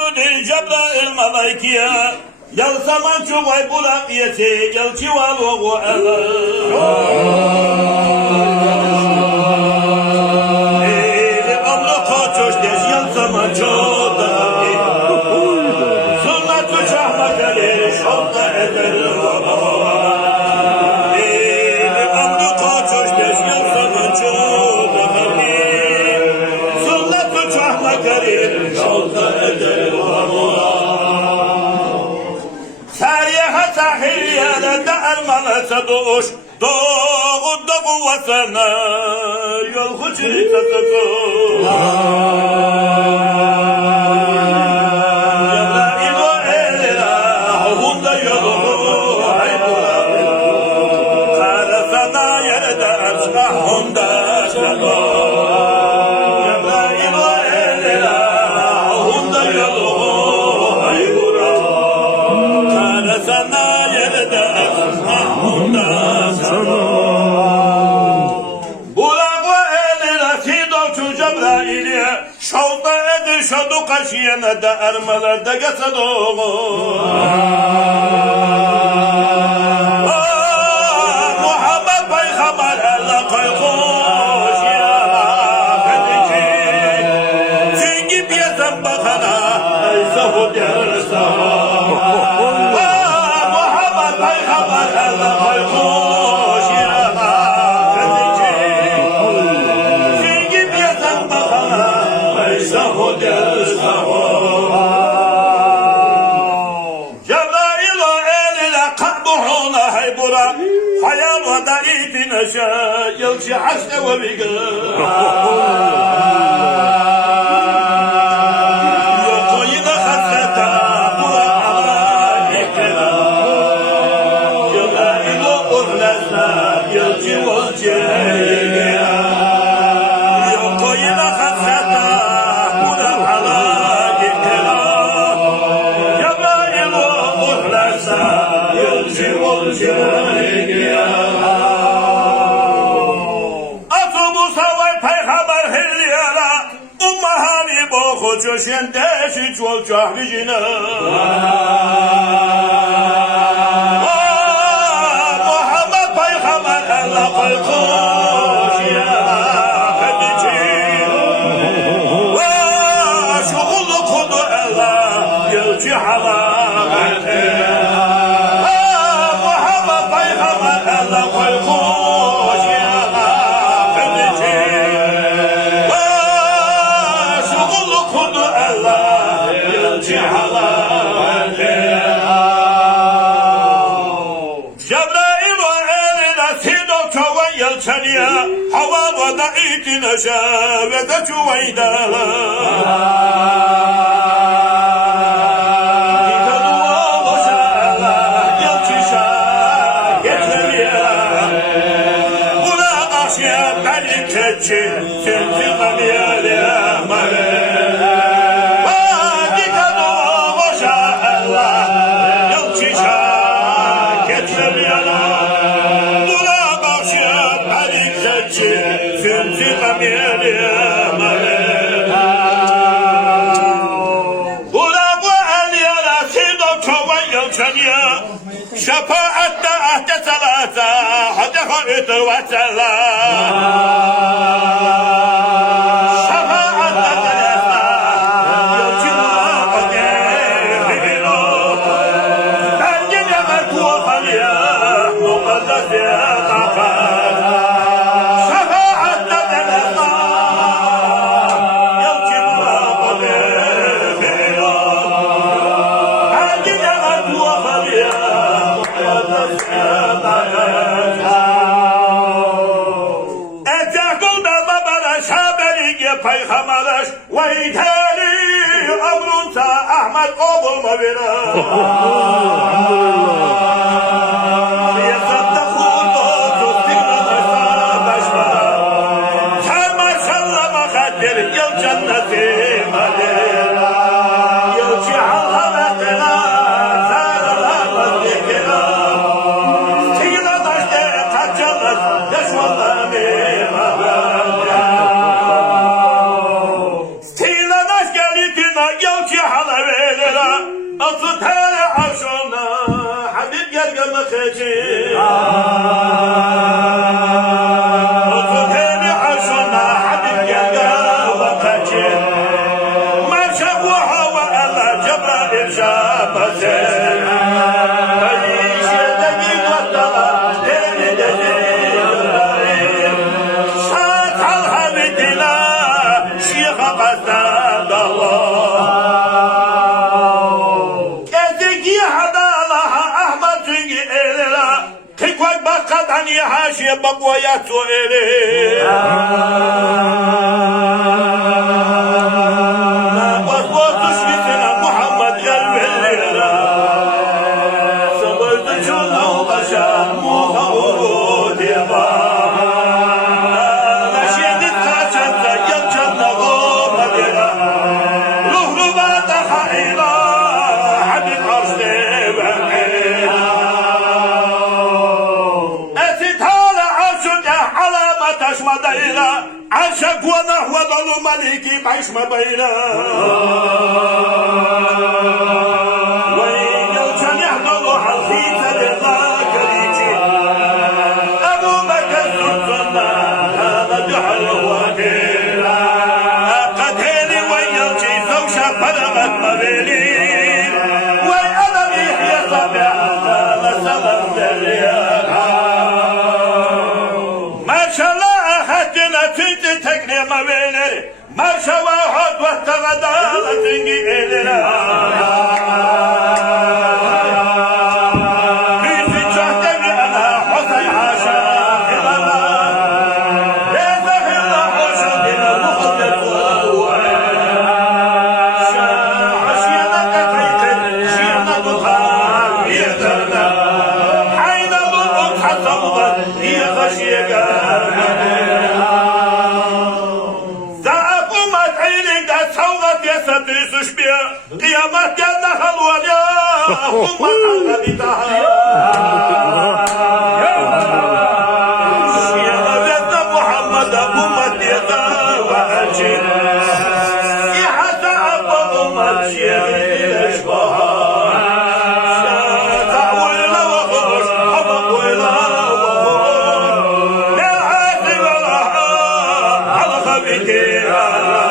Abdül Cebrail Malaikiye Yal zaman çuvay bulak yesi Yal çival oğu Eyle amlı koçoş Dez yal zaman çoğda Sünnet-ü şahma gelir Şolda eder Eyle amlı koçoş Dez yal zaman çoğda Sünnet-ü şahma gelir Şolda eder Tahiriyelerde ermanese doğuş Doğudda kuvvetine Yol hücri tetetu Cebrail o eline Hunda yolu Haybura Kale sana yerde Erşkah hunda şedo Cebrail o eline Hunda yolu Haybura Kale sana Şolda edir şodu kaşiyene de ermelerde geçe doğu Muhammed Peygamber elle koykuş ya Fediki Çünkü biyezen bakana Eyse hudyarsa Muhammed Peygamber elle koykuş ya Fediki Çünkü biyezen bakana Cebrail o eline kalbuhuna haybura Hayal ve daifine yılçı haşte ve bigir Yok yine hasrete bura ala ekrem Cebrail o urlesne yılçı volçe Yok yine hasrete Atımı savay peygamber hilliyala Ummahani boku çöşen deşi çol çahricine Muhammed peygamber elle koykuş ya Fedici Şuğulu kudu elle yılçı halameti Cebrail o eline sido çoğun yelçeniye Hava ve da itineşe ve de çuvaydalar Şefaatte ahde salata Hadeha ötü ve selam Şefaatte salata Yolcuna kadehilo Ben gidemem kuafaliye Mukaddesiye takar Şefaatte salata Yolcuna kadehilo Ben gidemem kuafaliye Peygamberler ve itali amrunsa Ahmet oğluma verir. Yasakta kurdu tuttiklerse başlar. Sen maşallama kadir yıl cennetim adir. Yıl cihaletine sarılamaz dikine. Stigla taşte kaçalım yaşvalar meyveler. Yalçı halaver وخرشا أصدها عرشنا حبيب يلقى مخجي أصدها عرشنا حبيب يلقى مخجي ما شافوها وألا جبرائيل شافته يا حاشية بقويات وإلي وصوت شكتنا محمد قلب الليلة صبرت جنة وغشان مخوض يبا مشيت تخاشن زيان جنة غوم مدينة رهربات خائلة حبيب عرشي تشمى دينا عشق ونحو ظل ملكي بعيش ما بينا وين يوجد يحضر حلقيت لله كريتي أبو بكر سلطنا هذا جحل وكيلا قد هيلي وين يوجد زوجة بلغت مبيني وين أنا يحيى صبيح هذا سبب دليل ما شاء الله تنت تكريم بينر ما شواهد واتغدال تنجي إلنا بيت جهدك أنا حسن حاشا إلنا ليس في الله وشدنا مخدر عشينا كتيك شينا دخان يتنا حين ضرق حسوضا يغشيك قيامات جنة خلوانيا هم الغبتها شيئا بيتنا محمد أمت يدا وأجل يحتى أبو أمت شيئا يشبها تعويل وخرج حبب ولا وخرج لا عاتب لها على خبيتها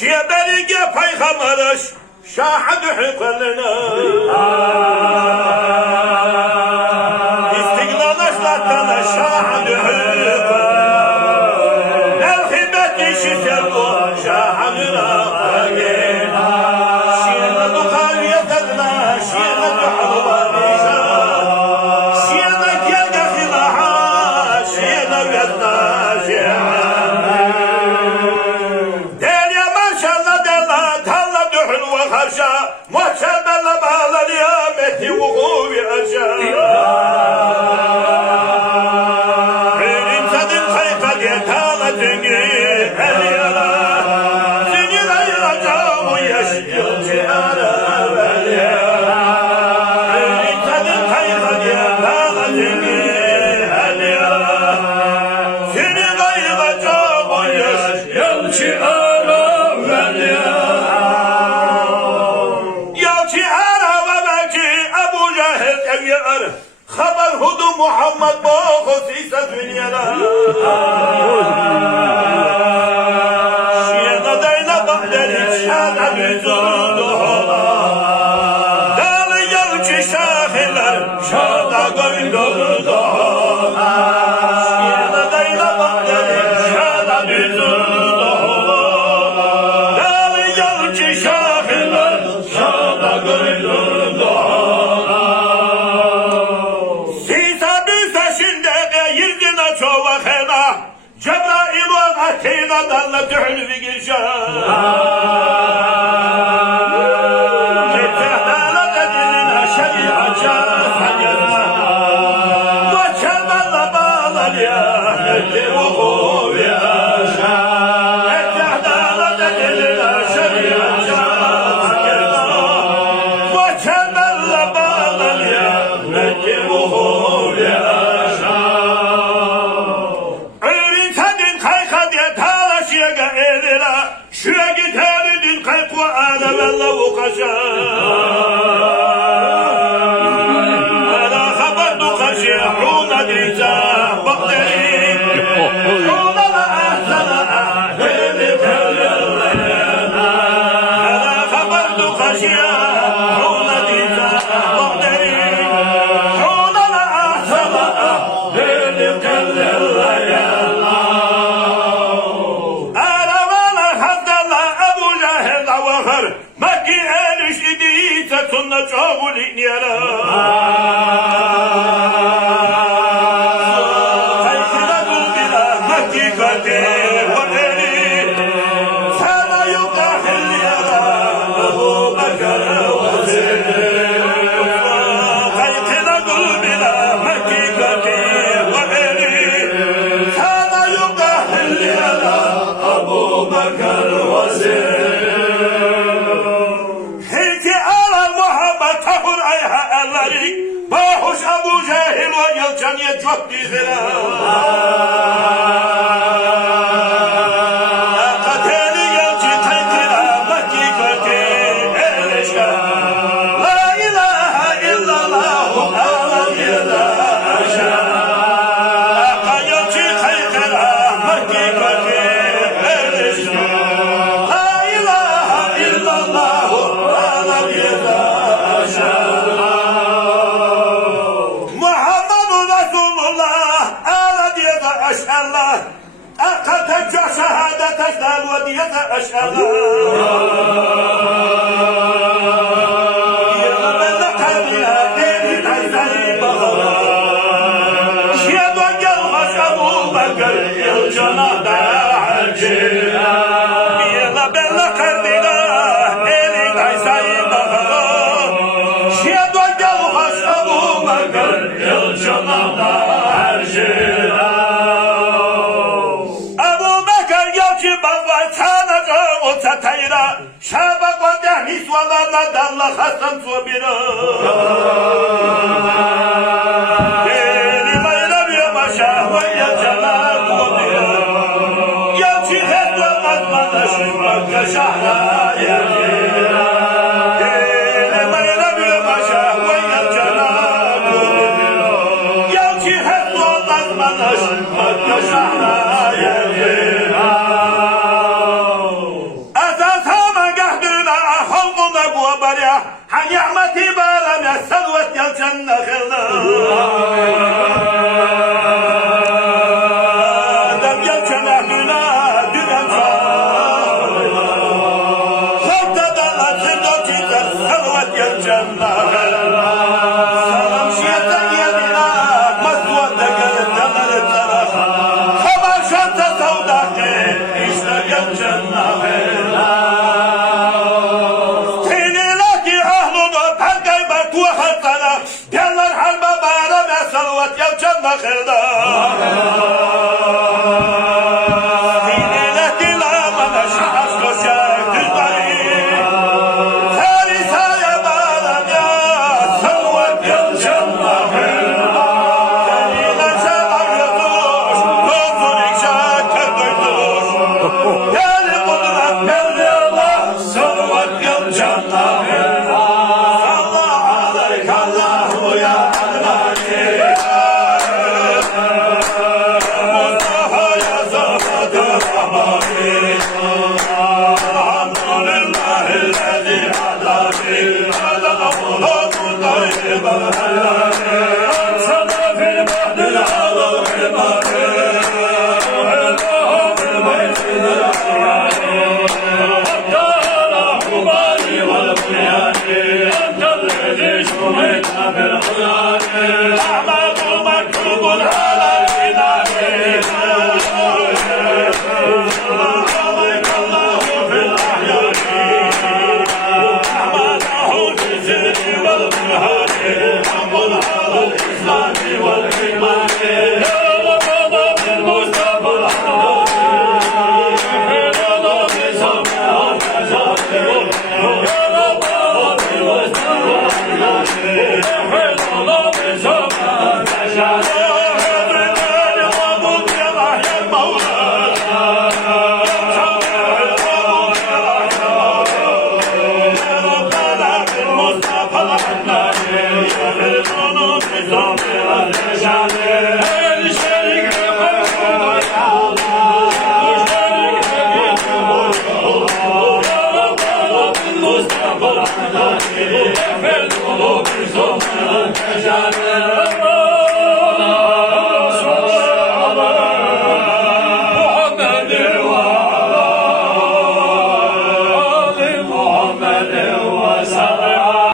شيا بريقة پیغمبرش شاهد حقلنا استقلالش لاتنا شاهد حقلنا الخبات شسرقو شاهدنا حقنا شينا دقاويتنا شينا دحوانيشا شينا كيالقا خلاها شينا بيتنا شينا وخرشا محشد لبال اليامة وقوف أرشا عين صدق خيطة يتالة تنجي هليلا سني غير جام يشيل جهالا هليلا عين صدق خيطة يتالة تنجي هليلا سني غير جام يشيل جهالا هليلا خبر هدو محمد با خصیص دنیا شیعه دینا بغدری شاده بیزوده دل یلچی شاخیلر شاده گویدوده شیعه دینا بغدری شاده بیزوده دل یلچی شاخیلر شاده گویدوده جبرائيل وغتينا ضل تحل في قشان كتهنا لقدرنا شريعة حجرنا وكما لبال اليهد وخوف يا شان كتهنا لقدرنا شريعة حجرنا وكما لبال اليهد وخوف يا شان وقشا أنا خبرت خشيحون ديزا بقدري حون لا أحسن أنا خبرت خشيحون ديزا بقدري حون لا أحسن مكي ألش إديسة سنة شغل نيرا خيخنا قلبنا مكي كتير وإلي سانا يقاح اليرا أبو بكر وزير خيخنا قلبنا مكي كتير وإلي سانا يقاح اليرا أبو بكر وزير باهوش ابو جاهل ويلجن يجوك ديزلا قتالي يلجي تيتلا مكي كوكي إليشا لا إله إلا الله أعلم إذا أشاء يلجي تيتلا مكي كوكي إليشا لا إله إلا الله أعلم إذا أشاء أشهد الله أقد ترجع شهادة تزداد ودية أشهد يا بلد قلبنا ديني تزدري بغلا شيد وجلغش أبو بكر يلجنا داعجينا يا بلد قلبنا ديني تزدري بغلا شيد وجلغش أبو بكر يلجنا داعجينا تايرا شابك ودهنيس ولا ندل خسن صبرا ما يربي بشا ويا جلال وديا يا شيخ ومزمن شمك شهلا يا ما يربي بشا ويا جلال وديا يا شيخ ومزمن شمك شهلا يا نعمتي بالم يا سلوة يا الجنة خلنا دم يا الجنة خلنا دنيا صوت دلت زندوتي سلوة يا الجنة خلنا سلام شيئا يدنا مسوى دقل الجنة الترخ خبر شمس سوداك إشتاق يا الجنة خلنا يا جنة خلدا في ليلة لا منش عسكر تزبري ثالثة يا بلد يا سلوى يا جنة خلدا دليل سبع يطوش نصرك شاكر بيتوش يا لقدرة يا الله سلوى يا جنة خلدا الله عليك الله يا علماني العظم Feridun'un nizamı ateşanı